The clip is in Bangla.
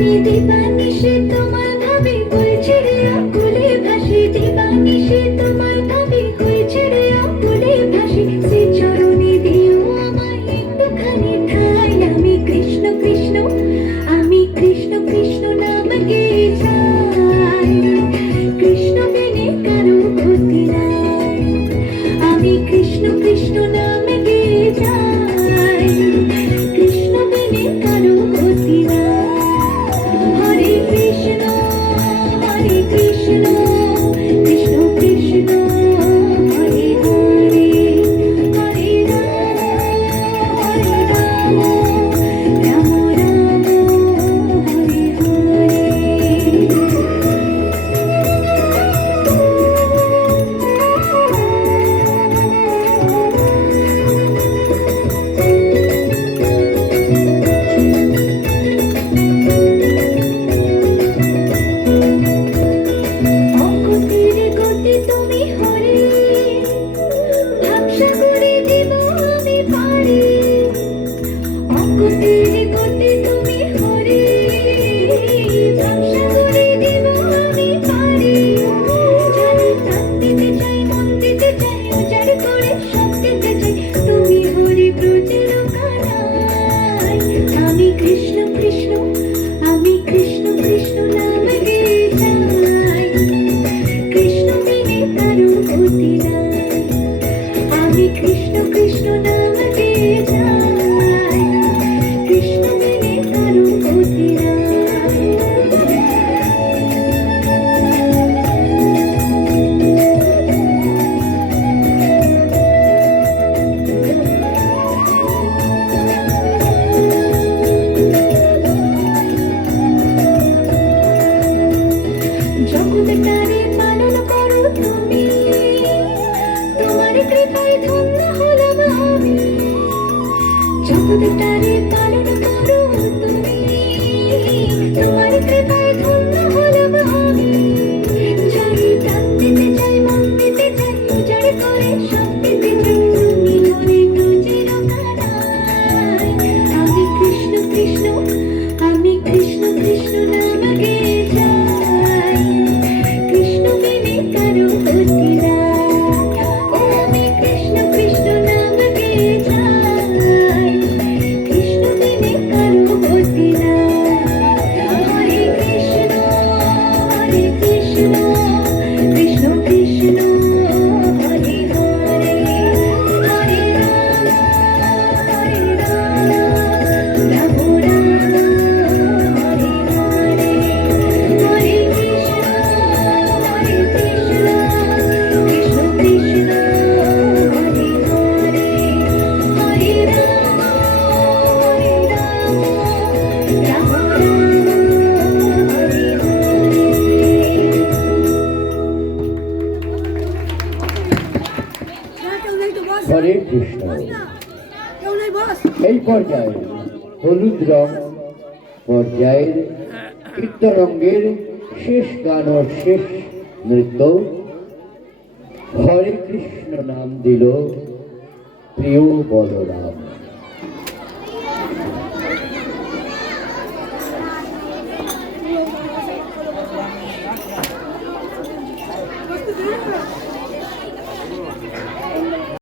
আমি দিবানিশি তোমায় ভাবি, হয়েছে রে আকুলে ভাসি। দিবানিশি তোমায় ভাবি, হয়েছে রে আকুলে ভাসি। শ্রী চরণে দিও আমায় একটুখানি ঠাঁই। আমি কৃষ্ণ কৃষ্ণ, আমি কৃষ্ণ কৃষ্ণ নাম গেয়ে যাই। কৃষ্ণ বিনে কারো গতি নাই। আমি কৃষ্ণ কৃষ্ণ নাম গেয়ে যাই। কৃষ্ণ বিনে কারো গতি নাই। হরে কৃষ্ণ, হরে কৃষ্ণ, কৃষ্ণ কৃষ্ণ, হরে হরে, হরে রাম, হরে রাম, রাম রাম, হরে হরে। অঙ্গতির গতি তুমি হরে, ভাবসাগরে দিব আমি পারে। অঙ্গতির গতি তুমি হরে, ভাবসাগরে দিব আমি পারে। জানি প্রাণ দিতে চাই, মন দিতে চাই, উজাড় করে সব দিতে চাই। তুমি হরি ব্রজের কানাই। আমি কৃষ্ণ কৃষ্ণ, আমি কৃষ্ণ কৃষ্ণ নাম গেয়ে যাই। কৃষ্ণ বিনে কারো গতি নাই। আমি কৃষ্ণ কৃষ্ণ নাম গেয়ে যাই। কৃষ্ণ বিনে কারো গতি নাই। জগৎটারে পালন করো তুমি, তোমার কৃপায় ধন্য হলাম আমি। জগৎটারে পালন করো তুমি, তোমার কৃপায় ধন্য হলাম আমি। চাই প্রাণ দিতে চাই, মন দিতে চাই, উজাড় করে সব দিতে চাই। তুমি হরি ব্রজের কানাই। আমি কৃষ্ণ কৃষ্ণ, আমি কৃষ্ণ কৃষ্ণ নাম গেয়ে যাই। কৃষ্ণ বিনে কারো গতি নাই। ও আমি কৃষ্ণ কৃষ্ণ নাম গেয়ে যাই। কৃষ্ণ বিনে কারো গতি নাই। হরে কৃষ্ণ, হরে কৃষ্ণ, কৃষ্ণ কৃষ্ণ, হরে হরে, হরে রাম, হরে রাম, রাম রাম, হরে হরে। হরে কৃষ্ণ, হরে কৃষ্ণ, কৃষ্ণ কৃষ্ণ, হরে হরে, হরে রাম, হরে রাম, রাম রাম, হরে হরে। হরে কৃষ্ণ। এই পর্যায়ে হলুদ রং পর্যায়ের কীর্তনঙ্গের শেষ গান ও শেষ নৃত্য হরে কৃষ্ণ নাম দিল প্রিয় বলরাম।